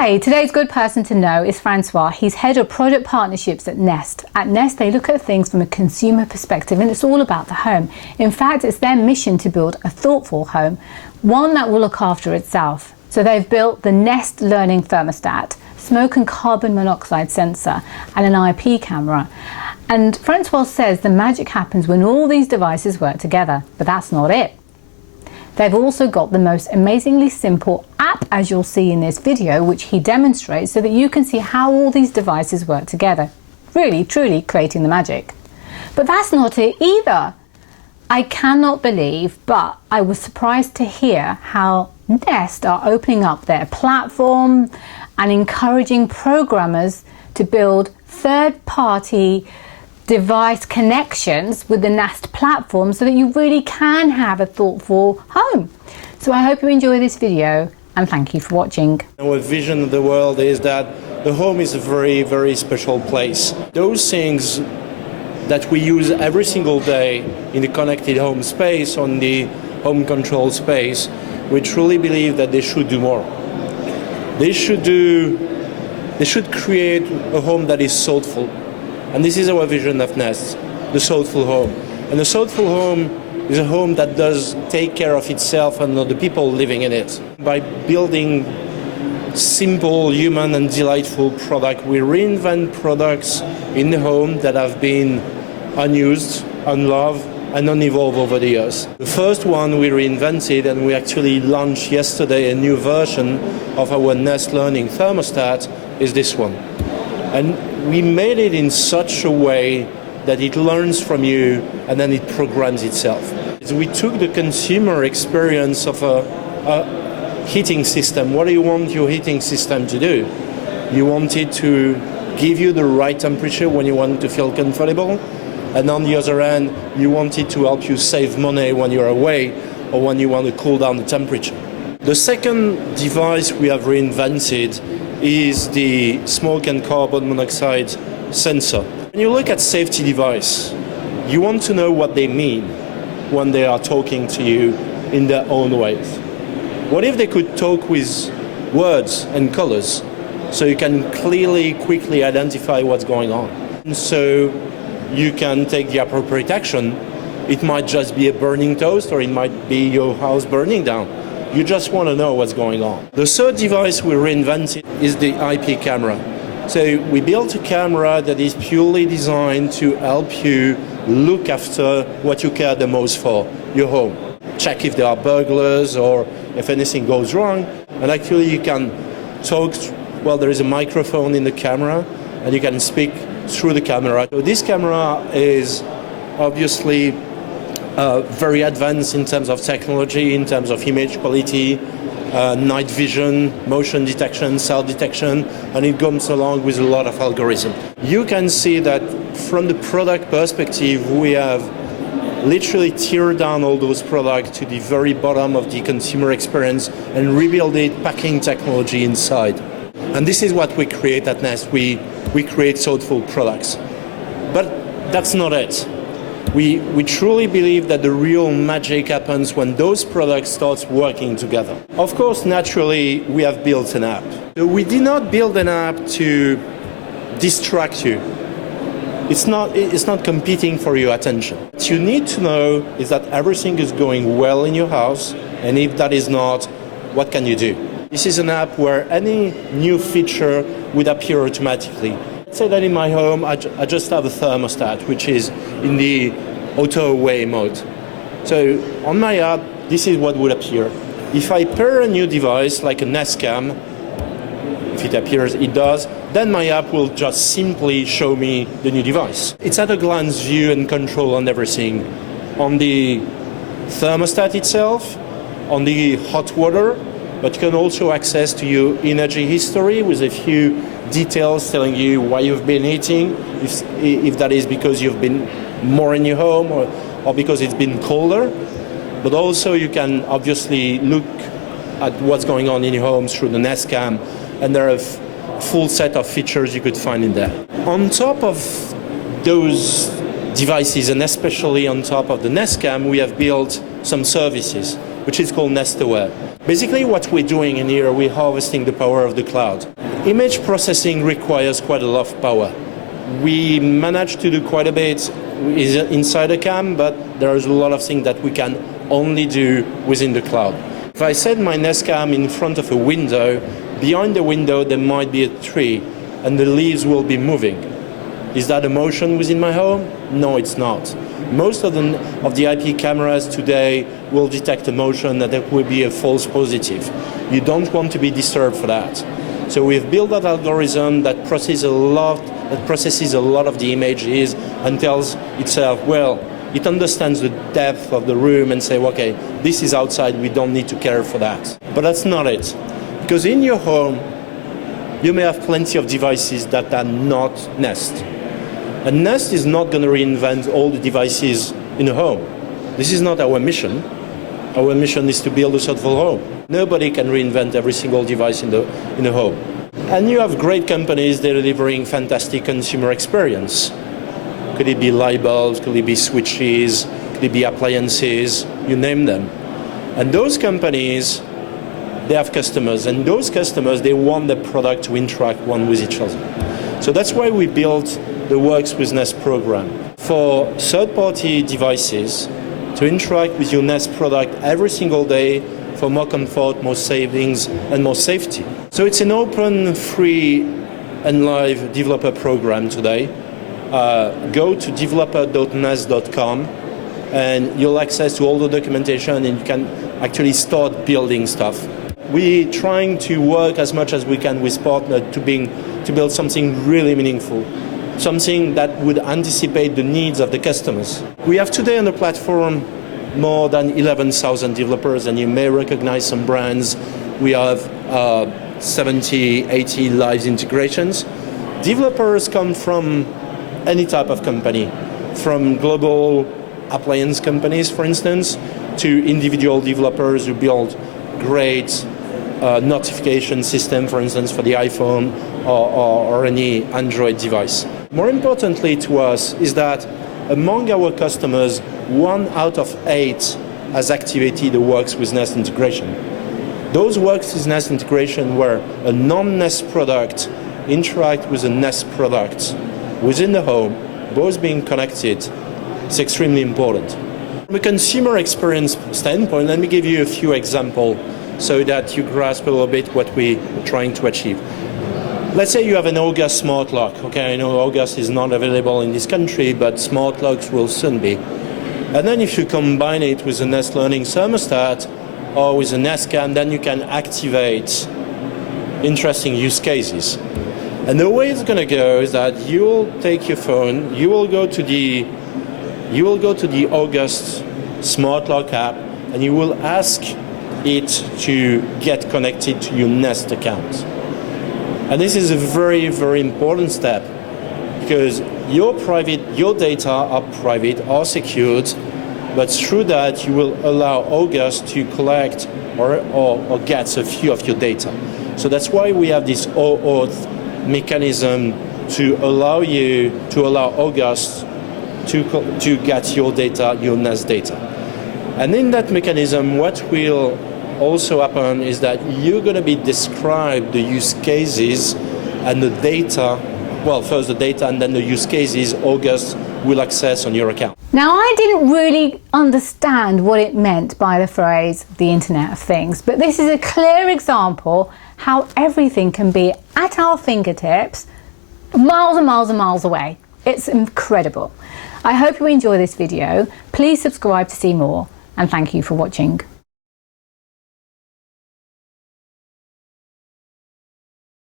Hi, today's good person to know is Francois. He's head of product partnerships at Nest. At Nest, they look at things from a consumer perspective, and it's all about the home. In fact, it's their mission to build a thoughtful home, one that will look after itself. So they've built the Nest Learning Thermostat, smoke and carbon monoxide sensor, and an IP camera. And Francois says the magic happens when all these devices work together, but that's not it. They've also got the most amazingly simple app, as you'll see in this video, which he demonstrates so that you can see how all these devices work together. Really, truly creating the magic. But that's not it either. I cannot believe, but I was surprised to hear how Nest are opening up their platform and encouraging programmers to build third-party device connections with the Nest platform so that you really can have a thoughtful home. So I hope you enjoy this video and thank you for watching. Our vision of the world is that the home is a very, very special place. Those things that we use every single day in the connected home space, on the home control space, we truly believe that they should do more. They should create a home that is thoughtful. And this is our vision of Nest, the thoughtful home. And the thoughtful home is a home that does take care of itself and of the people living in it. By building simple, human and delightful products, we reinvent products in the home that have been unused, unloved and unevolved over the years. The first one we reinvented, and we actually launched yesterday a new version of our Nest Learning Thermostat, is this one. And we made it in such a way that it learns from you and then it programs itself. So we took the consumer experience of a heating system. What do you want your heating system to do? You want it to give you the right temperature when you want to feel comfortable, and on the other hand, you want it to help you save money when you're away or when you want to cool down the temperature. The second device we have reinvented is the smoke and carbon monoxide sensor. When you look at safety device, you want to know what they mean when they are talking to you in their own ways. What if they could talk with words and colors so you can clearly, quickly identify what's going on? And so you can take the appropriate action. It might just be a burning toast, or it might be your house burning down. You just want to know what's going on. The third device we reinvented is the IP camera. So we built a camera that is purely designed to help you look after what you care the most for, your home. Check if there are burglars or if anything goes wrong. And actually you can talk, well, there is a microphone in the camera and you can speak through the camera. So this camera is obviously very advanced in terms of technology, in terms of image quality, night vision, motion detection, cell detection, and it comes along with a lot of algorithm. You can see that from the product perspective, we have literally teared down all those products to the very bottom of the consumer experience and rebuild it, packing technology inside. And this is what we create at Nest. We create thoughtful products. But that's not it. We truly believe that the real magic happens when those products start working together. Of course, naturally, we have built an app. We did not build an app to distract you. It's not competing for your attention. What you need to know is that everything is going well in your house, and if that is not, what can you do? This is an app where any new feature would appear automatically. Let's say that in my home, I just have a thermostat, which is in the auto away mode. So on my app, this is what would appear. If I pair a new device, like a Nest Cam, if it appears, it does, then my app will just simply show me the new device. It's at a glance view and control on everything. On the thermostat itself, on the hot water, but you can also access to your energy history with a few details telling you why you've been heating, if that is because you've been more in your home or because it's been colder. But also you can obviously look at what's going on in your home through the Nest Cam, and there are a full set of features you could find in there. On top of those devices, and especially on top of the Nest Cam, we have built some services, which is called Nest Aware. Basically what we're doing in here, we're harvesting the power of the cloud. Image processing requires quite a lot of power. We managed to do quite a bit inside a cam, but there's a lot of things that we can only do within the cloud. If I set my Nest Cam in front of a window, behind the window there might be a tree and the leaves will be moving. Is that a motion within my home? No, it's not. Most of the IP cameras today will detect a motion that there will be a false positive. You don't want to be disturbed for that. So we've built that algorithm that processes a lot of the images and tells itself, well, it understands the depth of the room and say, okay, this is outside, we don't need to care for that. But that's not it. Because in your home, you may have plenty of devices that are not Nest. And Nest is not going to reinvent all the devices in a home. This is not our mission. Our mission is to build a thoughtful home. Nobody can reinvent every single device in a home. And you have great companies delivering fantastic consumer experience. Could it be light bulbs, could it be switches, could it be appliances, you name them. And those companies, they have customers, and those customers, they want the product to interact one with each other. So that's why we built the Works with Nest program for third-party devices to interact with your Nest product every single day for more comfort, more savings, and more safety. So it's an open, free, and live developer program today. Go to developer.nest.com and you'll access to all the documentation and you can actually start building stuff. We're trying to work as much as we can with partners to build something really meaningful, something that would anticipate the needs of the customers. We have today on the platform more than 11,000 developers, and you may recognize some brands. We have 70, 80 live integrations. Developers come from any type of company, from global appliance companies, for instance, to individual developers who build great notification system, for instance, for the iPhone or any Android device. More importantly to us is that among our customers, 1 out of 8 has activated the Works with Nest integration. Those Works with Nest integration where a non-Nest product interact with a Nest product within the home, both being connected, is extremely important. From a consumer experience standpoint, let me give you a few examples so that you grasp a little bit what we're trying to achieve. Let's say you have an August smart lock. Okay, I know August is not available in this country, but smart locks will soon be. And then if you combine it with a Nest Learning thermostat or with a Nest Cam, then you can activate interesting use cases. And the way it's going to go is that you will take your phone, you will go to the August smart lock app, and you will ask it to get connected to your Nest account. And this is a very, very important step because your data are private, are secured, but through that you will allow August to collect or get a few of your data. So that's why we have this OAuth mechanism to allow August to get your data, your Nest data. And in that mechanism, what will also happen is that you're going to be described the use cases and the data, well, first the data and then the use cases August will access on your account. Now, I didn't really understand what it meant by the phrase the Internet of Things, but this is a clear example how everything can be at our fingertips, miles and miles and miles away. It's incredible. I hope you enjoy this video. Please subscribe to see more, and thank you for watching.